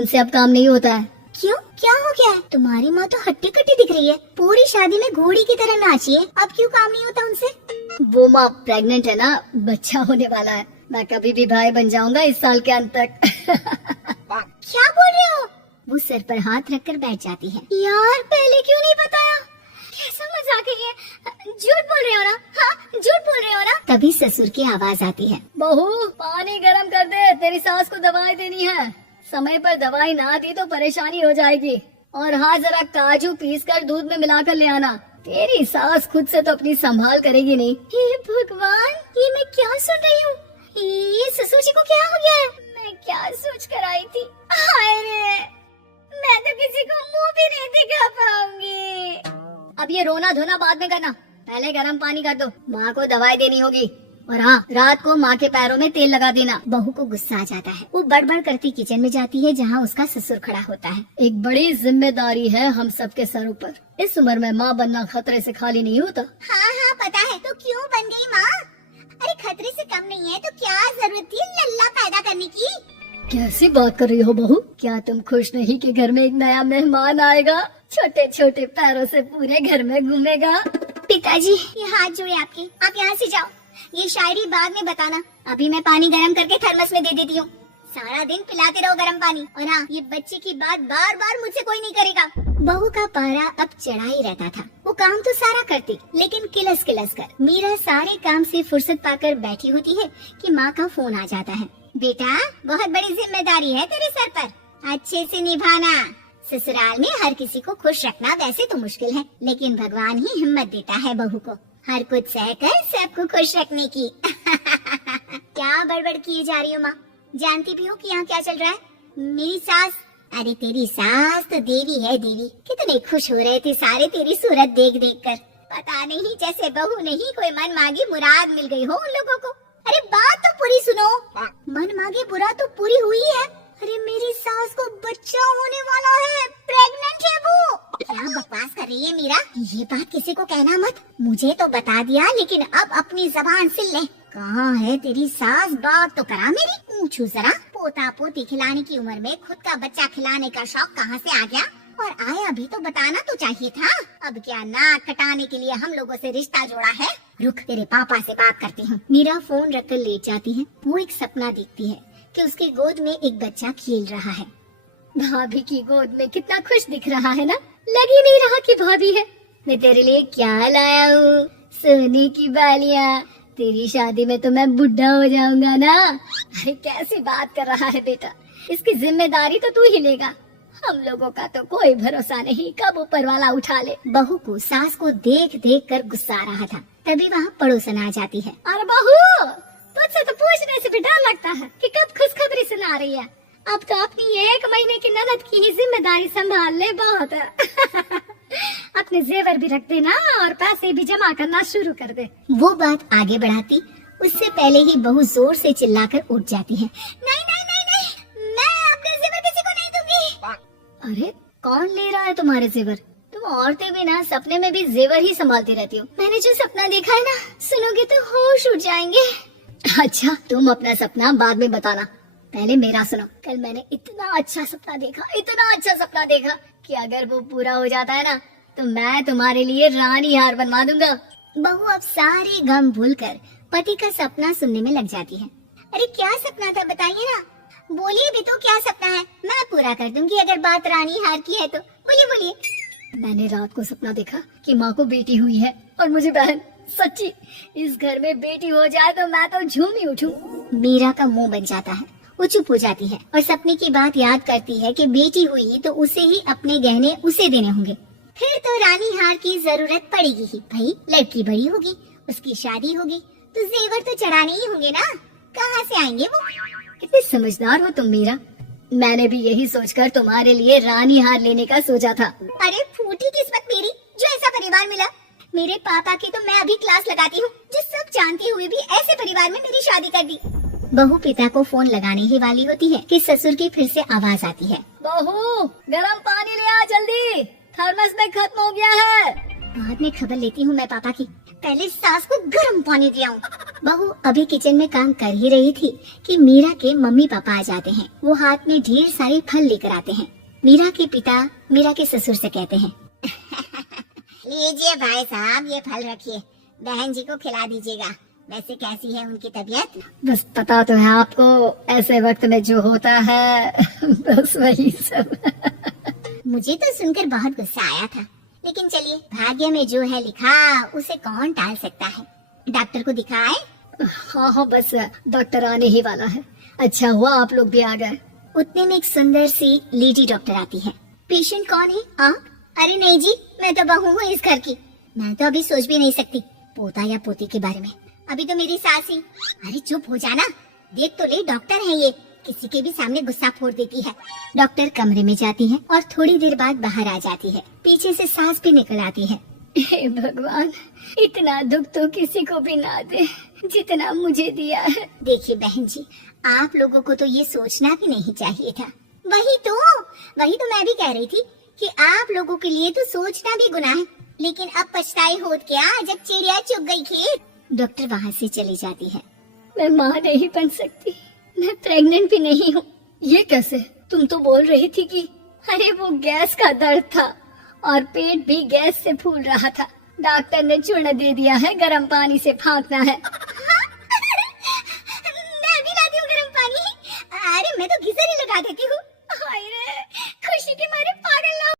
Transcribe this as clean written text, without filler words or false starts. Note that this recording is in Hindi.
उनसे अब काम नहीं होता है। क्यों, क्या हो गया है? तुम्हारी माँ तो हट्टी कट्टी दिख रही है, पूरी शादी में घोड़ी की तरह नाची है, अब क्यों काम नहीं होता उनसे? वो माँ प्रेग्नेंट है ना, बच्चा होने वाला है। मैं कभी भी भाई बन जाऊंगा इस साल के अंत तक। क्या बोल रहे हो? वो सर पर हाथ रखकर बैठ जाती है। यार पहले क्यों नहीं बताया? कैसा मजाक है ये? झूठ बोल रहे हो ना? हाँ, झूठ बोल रहे हो ना? तभी ससुर की आवाज आती है। बहू पानी गरम कर दे, तेरी सास को दवाई देनी है। समय पर दवाई ना दी तो परेशानी हो जाएगी। और हाँ, जरा काजू पीस कर दूध में मिलाकर ले आना। तेरी सास खुद से तो अपनी संभाल करेगी नहीं। हे भगवान, ये मैं क्या सुन रही हूँ? ये ससुर जी को क्या हो गया है? मैं क्या सोच कर आई थी? हाय रे, मैं तो किसी को मुंह भी नहीं दिखा पाऊंगी। अब ये रोना धोना बाद में करना, पहले गर्म पानी कर दो। माँ को दवाई देनी होगी। और हाँ, रात को माँ के पैरों में तेल लगा देना। बहू को गुस्सा आ जाता है। वो बड़बड़ करती किचन में जाती है जहाँ उसका ससुर खड़ा होता है। एक बड़ी जिम्मेदारी है हम सबके सरों पर। इस उम्र में माँ बनना खतरे से खाली नहीं होता। हाँ हाँ पता है, तो क्यों बन गई माँ? अरे खतरे से कम नहीं है तो क्या जरूरत थी लल्ला पैदा करने की? कैसी बात कर रही हो बहू? क्या तुम खुश नहीं कि घर में एक नया मेहमान आएगा, छोटे छोटे पैरों से पूरे घर में घूमेगा? पिताजी ये हाथ जोड़े आपके, आप यहाँ से जाओ। ये शायरी बाद में बताना, अभी मैं पानी गरम करके थर्मस में दे देती हूँ। सारा दिन पिलाते रहो गरम पानी। और हाँ, ये बच्चे की बात बार बार मुझसे कोई नहीं करेगा। बहू का पारा अब चढ़ा ही रहता था। वो काम तो सारा करती, लेकिन किलस किलस कर। मीरा सारे काम से फुर्सत पाकर बैठी होती है कि माँ का फोन आ जाता है। बेटा, बहुत बड़ी जिम्मेदारी है तेरे सर पर, अच्छे से निभाना। ससुराल में हर किसी को खुश रखना वैसे तो मुश्किल है, लेकिन भगवान ही हिम्मत देता है बहू को हर कुछ सहकर सबको खुश रखने की। क्या बड़बड़ किए जा रही हो माँ? जानती भी हो कि यहाँ क्या चल रहा है? मेरी सास, अरे तेरी सास तो देवी है देवी। कितने खुश हो रहे थे सारे तेरी सूरत देख देख कर। पता नहीं जैसे बहू नहीं कोई मन मांगी मुराद मिल गई हो उन लोगों को। अरे बात तो पूरी सुनो। मन मांगी मुराद तो पूरी हुई है। अरे मेरी सास को बच्चा होने वाला है, प्रेग्नेंट है वो। क्या बकवास कर रही है मीरा? ये बात किसी को कहना मत। मुझे तो बता दिया, लेकिन अब अपनी जबान सिल ले। कहाँ है तेरी सास? बात तो करा मेरी। पूछू जरा, पोता पोती खिलाने की उम्र में खुद का बच्चा खिलाने का शौक कहाँ से आ गया? और आया भी तो बताना तो चाहिए था। अब क्या नाक कटाने के लिए हम लोगों से रिश्ता जोड़ा है? रुक, तेरे पापा से बात करती हूँ। मीरा फोन रखकर लेट जाती है। वो एक सपना देखती है कि उसके गोद में एक बच्चा खेल रहा है। भाभी की गोद में कितना खुश दिख रहा है ना? लगी नहीं रहा कि भाभी है। मैं तेरे लिए क्या लाया हूँ, सोने की बालियाँ। तेरी शादी में तो मैं बुढ़ा हो जाऊंगा ना। अरे कैसी बात कर रहा है बेटा, इसकी जिम्मेदारी तो तू ही लेगा। हम लोगों का तो कोई भरोसा नहीं, कब ऊपर वाला उठा ले। बहू को सास को देख देख कर गुस्सा आ रहा था। तभी वहाँ पड़ोसन आ जाती है। अरे बहू, तुझसे तो पूछने से भी डर लगता है कि कब खुशखबरी सुना रही है। अब तो अपनी 1 महीने की ननद की ही जिम्मेदारी संभाल ले, बहुत है। अपने जेवर भी रख देना और पैसे भी जमा करना शुरू कर दे। वो बात आगे बढ़ाती उससे पहले ही बहू जोर से चिल्लाकर उठ जाती है। नहीं नहीं नहीं नहीं, मैं अपने जेवर किसी को नहीं दूंगी। अरे कौन ले रहा है तुम्हारे जेवर? तुम औरतें भी ना सपने में भी जेवर ही संभालती रहती हो। मैंने जो सपना देखा है ना, सुनोगे तो होश उड़ जाएंगे। अच्छा, तुम अपना सपना बाद में बताना, पहले मेरा सुनो। कल मैंने इतना अच्छा सपना देखा, इतना अच्छा सपना देखा कि अगर वो पूरा हो जाता है ना तो मैं तुम्हारे लिए रानी हार बनवा दूंगा। बहू अब सारे गम भूलकर पति का सपना सुनने में लग जाती है। अरे क्या सपना था बताइए ना, बोलिए भी तो क्या सपना है, मैं पूरा कर दूंगी अगर बात रानी हार की है तो। बोलिए बोलिए। मैंने रात को सपना देखा कि माँ को बेटी हुई है और मुझे बहन। सच्ची, इस घर में बेटी हो जाए तो मैं तो झूम ही उठूं। मीरा का मुंह बन जाता है, वो चुप हो जाती है और सपने की बात याद करती है कि बेटी हुई तो उसे ही अपने गहने उसे देने होंगे। फिर तो रानी हार की जरूरत पड़ेगी ही। भाई लड़की बड़ी होगी, उसकी शादी होगी तो जेवर तो चढ़ाने ही होंगे ना, कहाँ से आएंगे वो? कितनी समझदार हो तुम मीरा। मैंने भी यही सोचकर तुम्हारे लिए रानी हार लेने का सोचा था। अरे फूटी किस्मत मेरी जो ऐसा परिवार मिला। मेरे पापा की तो मैं अभी क्लास लगाती हूँ, जो सब जानते हुए भी ऐसे परिवार में मेरी शादी कर दी। बहू पिता को फोन लगाने ही वाली होती है कि ससुर की फिर से आवाज आती है। बहू गरम पानी ले आ जल्दी, थर्मस में खत्म हो गया है। बाद में खबर लेती हूँ मैं पापा की। पहले सास को गर्म पानी दिया हूँ। बहू अभी किचन में काम कर ही रही थी कि मीरा के मम्मी पापा आ जाते हैं। वो हाथ में ढेर सारे फल लेकर आते हैं। मीरा के पिता मीरा के ससुर से कहते हैं, लीजिए भाई साहब, ये फल रखिए, बहन जी को खिला दीजिएगा। वैसे कैसी है उनकी तबीयत? बस पता तो है आपको, ऐसे वक्त में जो होता है बस वही सब। मुझे तो सुनकर बहुत गुस्सा आया था, लेकिन चलिए, भाग्य में जो है लिखा उसे कौन टाल सकता है। डॉक्टर को दिखाए? हाँ हाँ, बस डॉक्टर आने ही वाला है। अच्छा हुआ आप लोग भी आ गए। उतने में एक सुंदर सी लेडी डॉक्टर आती है। पेशेंट कौन है आप? अरे नहीं जी, मैं तो बहू हूँ इस घर की। मैं तो अभी सोच भी नहीं सकती पोता या पोती के बारे में। अभी तो मेरी सास ही। अरे चुप हो जाना, देख तो ले, डॉक्टर है ये, किसी के भी सामने गुस्सा फोड़ देती है। डॉक्टर कमरे में जाती है और थोड़ी देर बाद बाहर आ जाती है। पीछे से सास भी निकल आती है। हे भगवान, इतना दुख तो किसी को भी ना दे जितना मुझे दिया है। देखिए बहन जी, आप लोगों को तो ये सोचना भी नहीं चाहिए था। वही तो मैं भी कह रही थी कि आप लोगों के लिए तो सोचना भी गुनाह है, लेकिन अब पछताई होत क्या जब चिड़िया चुग गई खेत। डॉक्टर वहाँ से चली जाती है। मैं माँ नहीं बन सकती, मैं प्रेग्नेंट भी नहीं हूँ। ये कैसे? तुम तो बोल रही थी कि अरे वो गैस का दर्द था और पेट भी गैस से फूल रहा था। डॉक्टर ने चूर्ण दे दिया है, गर्म पानी से फाँकना है।